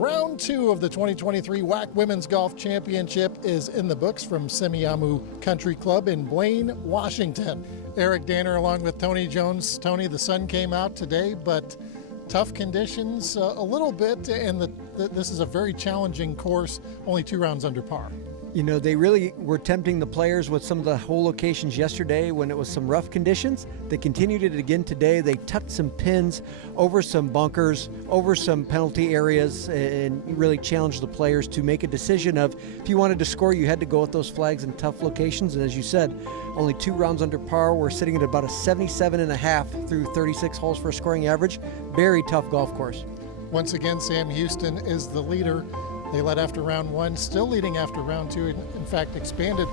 Round 2 of the 2023 WAC Women's Golf Championship is in the books from Semiahmoo Country Club in Blaine, Washington. Eric Danner along with Tony Jones. Tony, the sun came out today, but tough conditions a little bit, and this is a very challenging course, only 2 rounds under par. You know, they really were tempting the players with some of the hole locations yesterday when it was some rough conditions. They continued it again today. They tucked some pins over some bunkers, over some penalty areas, and really challenged the players to make a decision of if you wanted to score, you had to go with those flags in tough locations. And as you said, only 2 rounds under par. We're sitting at about a 77.5 through 36 holes for a scoring average. Very tough golf course. Once again, Sam Houston is the leader. They led after round 1, still leading after round 2. In fact, expanded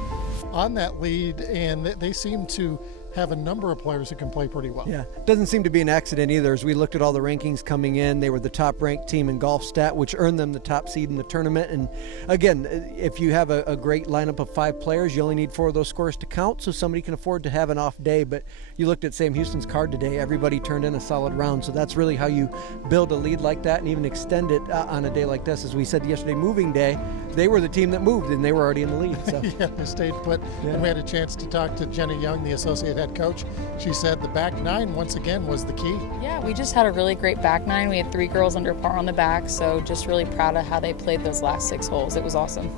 on that lead, and they seem to have a number of players who can play pretty well. Yeah, doesn't seem to be an accident either. As we looked at all the rankings coming in, they were the top ranked team in golf stat, which earned them the top seed in the tournament. And again, if you have a great lineup of 5 players, you only need 4 of those scores to count, so somebody can afford to have an off day. But you looked at Sam Houston's card today, everybody turned in a solid round. So that's really how you build a lead like that and even extend it on a day like this. As we said yesterday, moving day, they were the team that moved and they were already in the lead. So. Yeah, they stayed put. Yeah. And we had a chance to talk to Jenna Young, the associate head coach. She said the back 9 once again was the key. Yeah, we just had a really great back 9. We had 3 girls under par on the back, so just really proud of how they played those last 6 holes. It was awesome.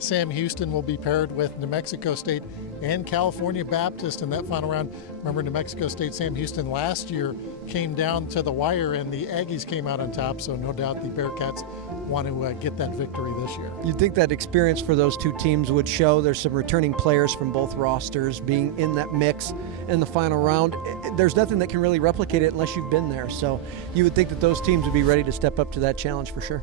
Sam Houston will be paired with New Mexico State and California Baptist in that final round. Remember, New Mexico State, Sam Houston last year came down to the wire and the Aggies came out on top, so no doubt the Bearcats want to get that victory this year. You'd think that experience for those 2 teams would show. There's some returning players from both rosters being in that mix in the final round. There's nothing that can really replicate it unless you've been there, so you would think that those teams would be ready to step up to that challenge for sure.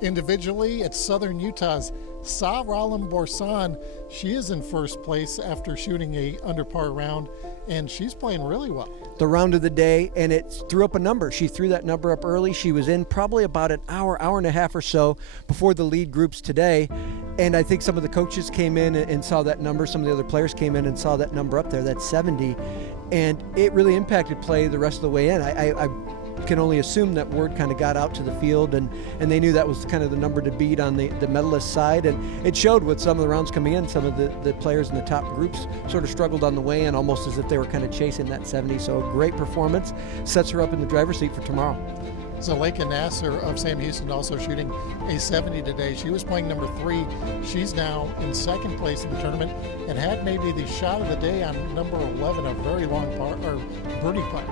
Individually, it's Southern Utah's Tsara Ralamboarison. She is in first place after shooting a under par round, and she's playing really well. The round of the day, and it threw up a number. She threw that number up early. She was in probably about an hour and a half or so before the lead groups today. And I think some of the coaches came in and saw that number. Some of the other players came in and saw that number up there, that 70. And it really impacted play the rest of the way in. I can only assume that word kind of got out to the field, and they knew that was kind of the number to beat on the medalist side, and it showed with some of the rounds coming in. Some of the players in the top groups sort of struggled on the way in, almost as if they were kind of chasing that 70. So a great performance, sets her up in the driver's seat for tomorrow. Zuleika Nasser of Sam Houston also shooting a 70 today. She was playing number 3. She's now in second place in the tournament and had maybe the shot of the day on number 11, a very long par or birdie putt.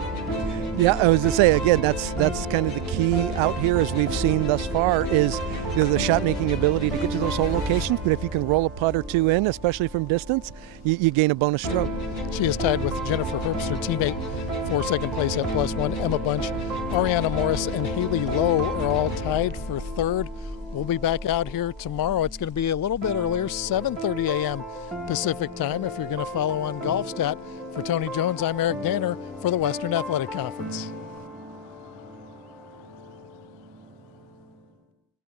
Yeah, I was to say again, that's kind of the key out here, as we've seen thus far, is the shot making ability to get to those hole locations. But if you can roll a putt or 2 in, especially from distance, you gain a bonus stroke. She is tied with Jennifer Herbst, her teammate, for second place at +1. Emma Bunch, Ariana Morris, and Haley Lowe are all tied for third. We'll be back out here tomorrow. It's going to be a little bit earlier, 7:30 a.m. Pacific time, if you're going to follow on GolfStat. For Tony Jones, I'm Eric Danner for the Western Athletic Conference.